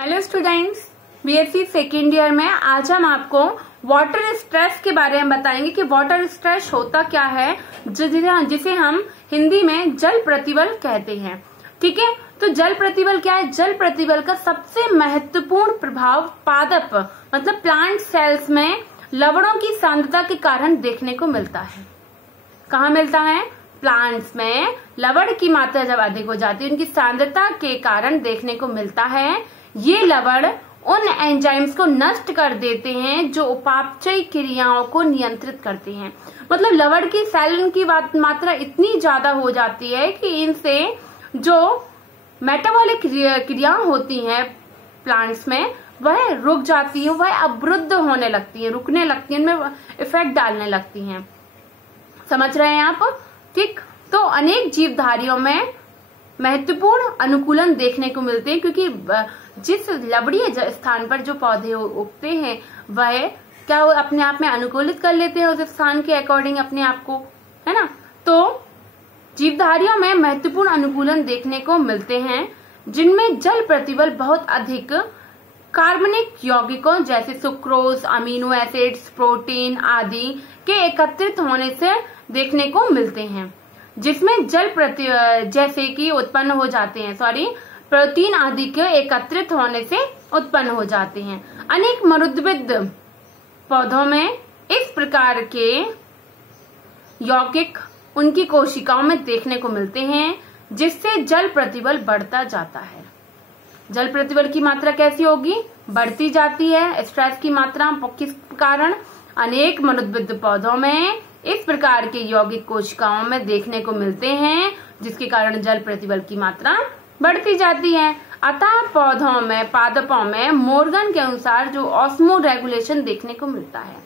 Hello students, BSc second year में आज हम आपको वाटर स्ट्रेस के बारे में बताएंगे कि वाटर स्ट्रेस होता क्या है, जिसे हम हिंदी में जल प्रतिबल कहते हैं। ठीक है, तो जल प्रतिबल क्या है? जल प्रतिबल का सबसे महत्वपूर्ण प्रभाव पादप मतलब प्लांट सेल्स में लवणों की सांद्रता के कारण देखने को मिलता है। कहाँ मिलता है? प्लांट्स में लवण की मात्रा जब अधिक हो जाती है, उनकी सांद्रता के कारण देखने को मिलता है। ये लवण उन एंजाइम्स को नष्ट कर देते हैं जो उपापचय क्रियाओं को नियंत्रित करते हैं। मतलब लवण की सेलिन की मात्रा इतनी ज्यादा हो जाती है कि इनसे जो मेटाबॉलिक क्रियाएं होती हैं प्लांट्स में वह रुक जाती है, वह अवरुद्ध होने लगती है, रुकने लगती है, उनमें इफेक्ट डालने लगती हैं। समझ रहे हैं आप? ठीक, तो अनेक जीवधारियों में महत्वपूर्ण अनुकूलन देखने को मिलते हैं, क्योंकि जिस लवणीय स्थान पर जो पौधे उगते हैं वह क्या अपने आप में अनुकूलित कर लेते हैं उस स्थान के अकॉर्डिंग अपने आप को, है ना। तो जीवधारियों में महत्वपूर्ण अनुकूलन देखने को मिलते हैं जिनमें जल प्रतिबल बहुत अधिक कार्बनिक यौगिकों जैसे सुक्रोज, अमीनो एसिड्स, प्रोटीन आदि के एकत्रित होने से देखने को मिलते हैं, जिसमें जैसे कि उत्पन्न हो जाते हैं प्रोटीन आदि के एकत्रित होने से उत्पन्न हो जाते हैं। अनेक मरुद्भिद पौधों में इस प्रकार के यौगिक उनकी कोशिकाओं में देखने को मिलते हैं, जिससे जल प्रतिबल बढ़ता जाता है। जल प्रतिबल की मात्रा कैसी होगी? बढ़ती जाती है। स्ट्रेस की मात्रा किस कारण? अनेक मरुद्भिद पौधों में इस प्रकार के यौगिक कोशिकाओं में देखने को मिलते हैं, जिसके कारण जल प्रतिबल की मात्रा बढ़ती जाती है। अतः पौधों में, पादपों में मोर्गन के अनुसार जो ऑस्मो रेगुलेशन देखने को मिलता है।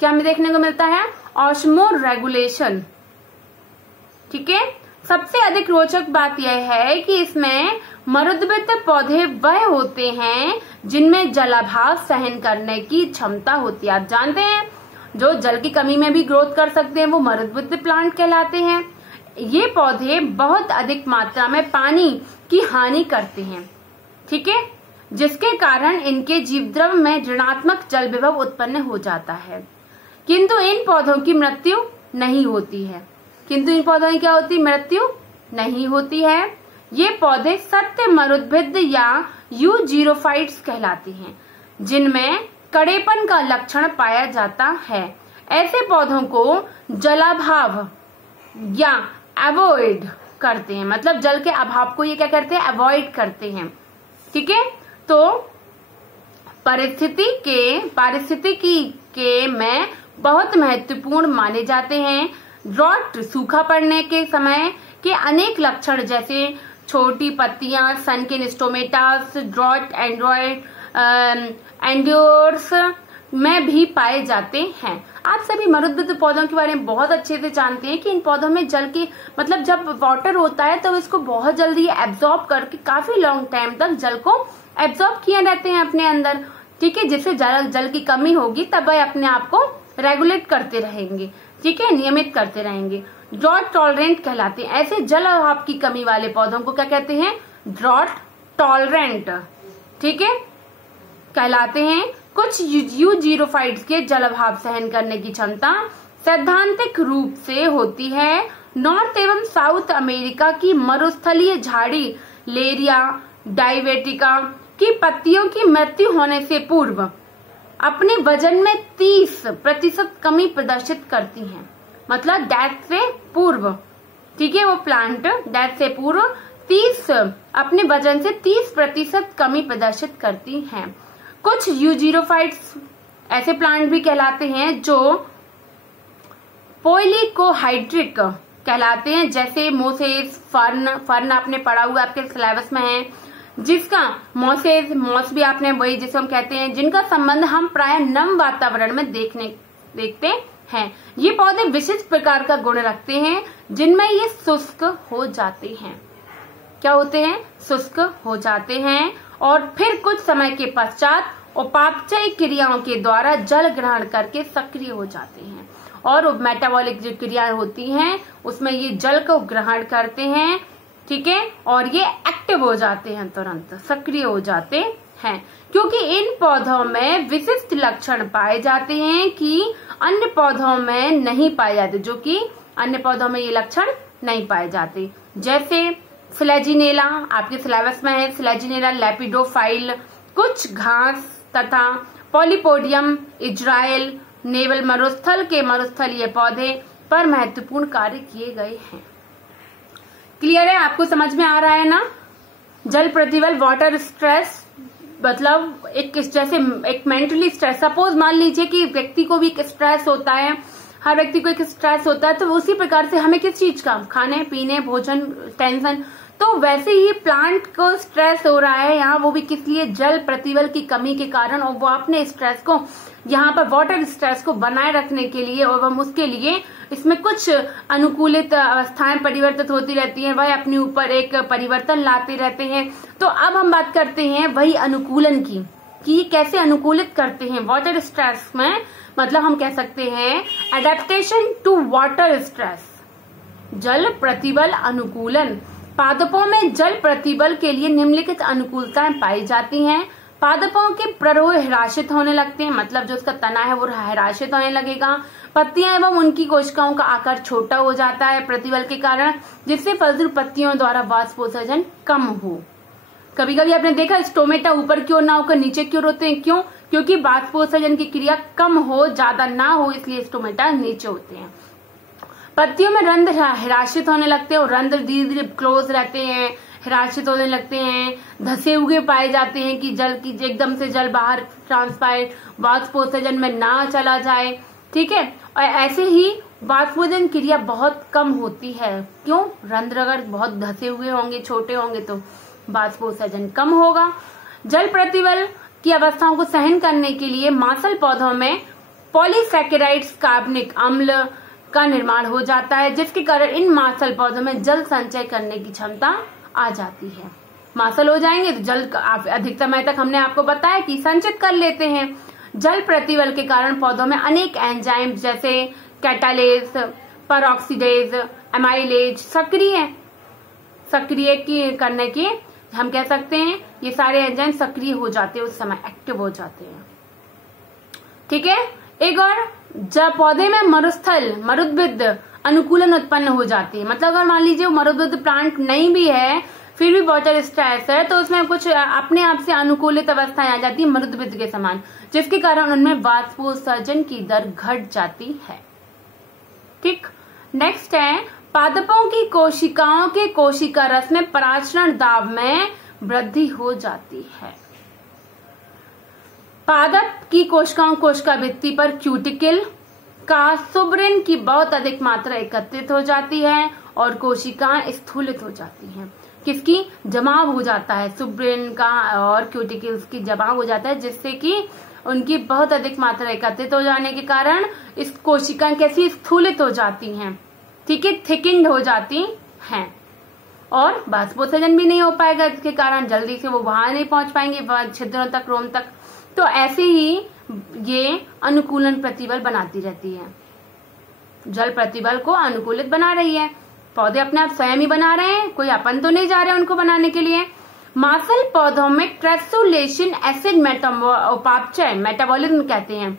क्या हमें देखने को मिलता है? Osmo regulation. ठीक है, सबसे अधिक रोचक बात यह है कि इसमें मरुद्भिद पौधे वह होते हैं जिनमें जलाभाव सहन करने की क्षमता होती है। आप जानते हैं जो जल की कमी में भी ग्रोथ कर सकते हैं वो मरुद्भिद प्लांट कहलाते हैं। ये पौधे बहुत अधिक मात्रा में पानी की हानि करते हैं। ठीक है, जिसके कारण इनके जीवद्रव में ऋणात्मक जल विभव उत्पन्न हो जाता है, किंतु इन पौधों की मृत्यु नहीं होती है। किंतु इन पौधों की क्या होती? मृत्यु नहीं होती है। ये पौधे सत्य मरुद्भिद या यूजीरोफाइट्स कहलाते हैं, जिनमें कड़ेपन का लक्षण पाया जाता है। ऐसे पौधों को जलाभाव या अवॉइड करते हैं, मतलब जल के अभाव को ये क्या करते हैं? अवॉइड करते हैं। ठीक है, तो पारिस्थितिकी के में बहुत महत्वपूर्ण माने जाते हैं। ड्रॉट सूखा पड़ने के समय के अनेक लक्षण जैसे छोटी पत्तियां, सनकिन स्टोमेटास, ड्रॉट एंड्योर्स में भी पाए जाते हैं। आप सभी मरुद्भिद पौधों के बारे में बहुत अच्छे से जानते हैं कि इन पौधों में जल की मतलब जब वाटर होता है तो इसको बहुत जल्दी एब्जॉर्ब करके काफी लॉन्ग टाइम तक जल को एब्जॉर्ब किए रहते हैं अपने अंदर। ठीक है, जिससे जल की कमी होगी तब वह अपने आप को रेगुलेट करते रहेंगे। ठीक है, नियमित करते रहेंगे। ड्रॉट टॉलरेंट कहलाते हैं। ऐसे जल अभाव की कमी वाले पौधों को क्या कहते हैं? Drought tolerant. ठीक है, कहलाते हैं। कुछ यूजीरोफाइट्स के जल अभाव सहन करने की क्षमता सैद्धांतिक रूप से होती है। नॉर्थ एवं साउथ अमेरिका की मरुस्थलीय झाड़ी लेरिया डाइवेटिका की पत्तियों की मृत्यु होने से पूर्व अपने वजन में 30% कमी प्रदर्शित करती हैं। मतलब डेथ से पूर्व। ठीक है, वो प्लांट डेथ से पूर्व अपने वजन से 30% कमी प्रदर्शित करती हैं। कुछ यूजीरोफाइट्स ऐसे प्लांट भी कहलाते हैं जो पॉलीकोहाइड्रिक कहलाते हैं, जैसे मोसेस, फर्न आपने पढ़ा हुआ आपके सिलेबस में है, जिसका मॉस भी आपने वही जिसे हम कहते हैं, जिनका संबंध हम प्राय नम वातावरण में देखते हैं। ये पौधे विशिष्ट प्रकार का गुण रखते हैं जिनमें ये शुष्क हो जाते हैं। क्या होते हैं? शुष्क हो जाते हैं और फिर कुछ समय के पश्चात उपापचय क्रियाओं के द्वारा जल ग्रहण करके सक्रिय हो जाते हैं, और मेटाबॉलिक जो क्रियाएं होती हैं उसमें ये जल को ग्रहण करते हैं। ठीक है, और ये एक्टिव हो जाते हैं, तुरंत सक्रिय हो जाते हैं, क्योंकि इन पौधों में विशिष्ट लक्षण पाए जाते हैं कि अन्य पौधों में नहीं पाए जाते, जो कि अन्य पौधों में ये लक्षण नहीं पाए जाते। जैसे फ्लैजिनेला, आपके सिलेबस में है फ्लैजिनेला, लेपिडोफाइल, कुछ घास तथा पॉलीपोडियम, इजराइल, नेवल मरुस्थल के मरुस्थलीय पौधे पर महत्वपूर्ण कार्य किए गए हैं। क्लियर है? आपको समझ में आ रहा है ना? जल प्रतिबल, वाटर स्ट्रेस मतलब एक मेंटली स्ट्रेस। सपोज मान लीजिए कि व्यक्ति को भी एक स्ट्रेस होता है, हर व्यक्ति को एक स्ट्रेस होता है, तो उसी प्रकार से हमें किस चीज का, खाने पीने, भोजन, टेंशन, तो वैसे ही प्लांट को स्ट्रेस हो रहा है यहाँ, वो भी किस लिए, जल प्रतिबल की कमी के कारण, और वो अपने स्ट्रेस को यहाँ पर वाटर स्ट्रेस को बनाए रखने के लिए और उसके लिए इसमें कुछ अनुकूलित अवस्थाएं परिवर्तित होती रहती हैं, वह अपने ऊपर एक परिवर्तन लाते रहते हैं। तो अब हम बात करते हैं वही अनुकूलन की, कि कैसे अनुकूलित करते हैं वाटर स्ट्रेस में, मतलब हम कह सकते हैं एडेप्टेशन टू वाटर स्ट्रेस, जल प्रतिबल अनुकूलन। पादपों में जल प्रतिबल के लिए निम्नलिखित अनुकूलताएं पाई जाती हैं। पादपों के प्ररोह हिराशित होने लगते हैं, मतलब जो उसका तना है वो हिराशित होने लगेगा। पत्तियां एवं उनकी कोशिकाओं का आकार छोटा हो जाता है प्रतिबल के कारण, जिससे फलस्वरूप पत्तियों द्वारा वाष्पोत्सर्जन कम हो। कभी कभी आपने देखा स्टोमेटा ऊपर की ओर ना होकर नीचे की ओर होते हैं, क्यों? क्योंकि वाष्पोत्सर्जन की क्रिया कम हो, ज्यादा ना हो, इसलिए स्टोमेटा नीचे होते हैं। पत्तियों में रंध्र हिराशित होने लगते हैं और रंध्र धीरे धीरे क्लोज रहते हैं, हिराशित होने लगते हैं, धसे हुए पाए जाते हैं कि जल की एकदम से जल बाहर ट्रांसपायर वाष्पोत्सर्जन में ना चला जाए। ठीक है, और ऐसे ही वाष्पोत्सर्जन क्रिया बहुत कम होती है, क्यों? रंध्र अगर बहुत धसे हुए होंगे, छोटे होंगे, तो वाष्पोत्सर्जन कम होगा। जल प्रतिबल की अवस्थाओं को सहन करने के लिए मांसल पौधों में पॉलीसैकेराइड्स कार्बनिक अम्ल का निर्माण हो जाता है, जिसके कारण इन मांसल पौधों में जल संचय करने की क्षमता आ जाती है। मांसल हो जाएंगे तो जल अधिक समय तक, हमने आपको बताया कि संचित कर लेते हैं। जल प्रतिबल के कारण पौधों में अनेक एंजाइम जैसे कैटालेज, परऑक्सीडेज, एमाइलेज सक्रिय करने की हम कह सकते हैं, ये सारे एंजाइम सक्रिय हो जाते हैं, उस समय एक्टिव हो जाते हैं। ठीक है, एक और, जब पौधे में मरुद्भिद अनुकूलन उत्पन्न हो जाती है, मतलब अगर मान लीजिए मरुद्भिद प्लांट नहीं भी है, फिर भी वाटर स्ट्रेस है, तो उसमें कुछ अपने आप से अनुकूलित अवस्थाएं आ जाती है मरुद्भिद के समान, जिसके कारण उनमें वाष्पोत्सर्जन की दर घट जाती है। ठीक, नेक्स्ट है, पादपों की कोशिकाओं के कोशिका रस में पराचरण दाब में वृद्धि हो जाती है। पादप की कोशिकाओं कोशिका भित्ति पर क्यूटिकल का सुब्रिन की बहुत अधिक मात्रा एकत्रित हो जाती है और कोशिकाएं स्थूलित हो जाती हैं। किसकी जमाव हो जाता है? सुब्रिन का और क्यूटिकल्स की जमाव हो जाता है, जिससे कि उनकी बहुत अधिक मात्रा एकत्रित हो जाने के कारण इस कोशिकाएं कैसी स्थूलित हो जाती हैं, ठीक है, थिकिंड हो जाती हैं, और वाष्पोत्सर्जन भी नहीं हो पाएगा, इसके कारण जल्दी से वो वहां नहीं पहुंच पाएंगे छिद्रों तक, रोम तक। तो ऐसे ही ये अनुकूलन प्रतिबल बनाती रहती है, जल प्रतिबल को अनुकूलित बना रही है। पौधे अपने आप स्वयं ही बना रहे हैं, कोई अपन तो नहीं जा रहे उनको बनाने के लिए। मांसल पौधों में ट्रेसोलेशन एसिड मेटाबॉलिज्म कहते हैं,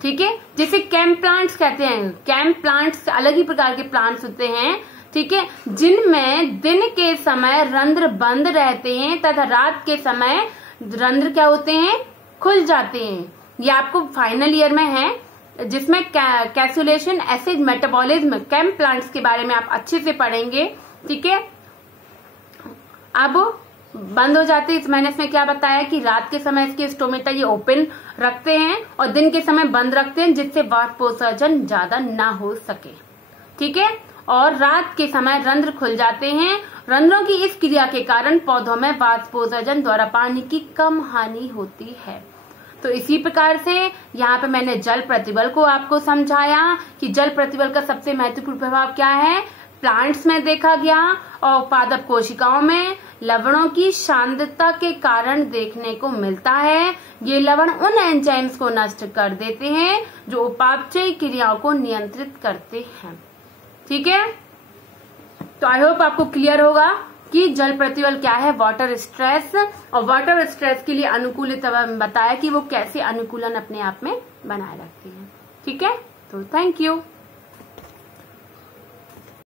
ठीक है, जिसे कैम्प प्लांट्स कहते हैं। कैम्प प्लांट्स अलग ही प्रकार के प्लांट्स होते हैं, ठीक है, जिनमें दिन के समय रंध्र बंद रहते हैं तथा रात के समय रंध्र क्या होते हैं, खुल जाते हैं। ये आपको फाइनल ईयर में है, जिसमें कैसुलेशन एसिड मेटाबॉलिज्म कैम्प प्लांट्स के बारे में आप अच्छे से पढ़ेंगे, ठीक है। अब बंद हो जाती है, इस मैंने इसमें क्या बताया कि रात के समय इसके स्टोमेटा ये ओपन रखते हैं और दिन के समय बंद रखते हैं, जिससे वाष्पोत्सर्जन ज्यादा ना हो सके, ठीक है। और रात के समय रंध्र खुल जाते हैं। रंध्रों की इस क्रिया के कारण पौधों में वाष्पोत्सर्जन द्वारा पानी की कम हानि होती है। तो इसी प्रकार से यहाँ पे मैंने जल प्रतिबल को आपको समझाया कि जल प्रतिबल का सबसे महत्वपूर्ण प्रभाव क्या है, प्लांट्स में देखा गया और पादप कोशिकाओं में लवणों की सांद्रता के कारण देखने को मिलता है। ये लवण उन एंजाइम्स को नष्ट कर देते हैं जो उपापचय क्रियाओं को नियंत्रित करते हैं, ठीक है। तो आई होप आपको क्लियर होगा। कि जल प्रतिबल क्या है, वाटर स्ट्रेस, और वाटर स्ट्रेस के लिए अनुकूलित बताया कि वो कैसे अनुकूलन अपने आप में बनाए रखती है। ठीक है, तो थैंक यू।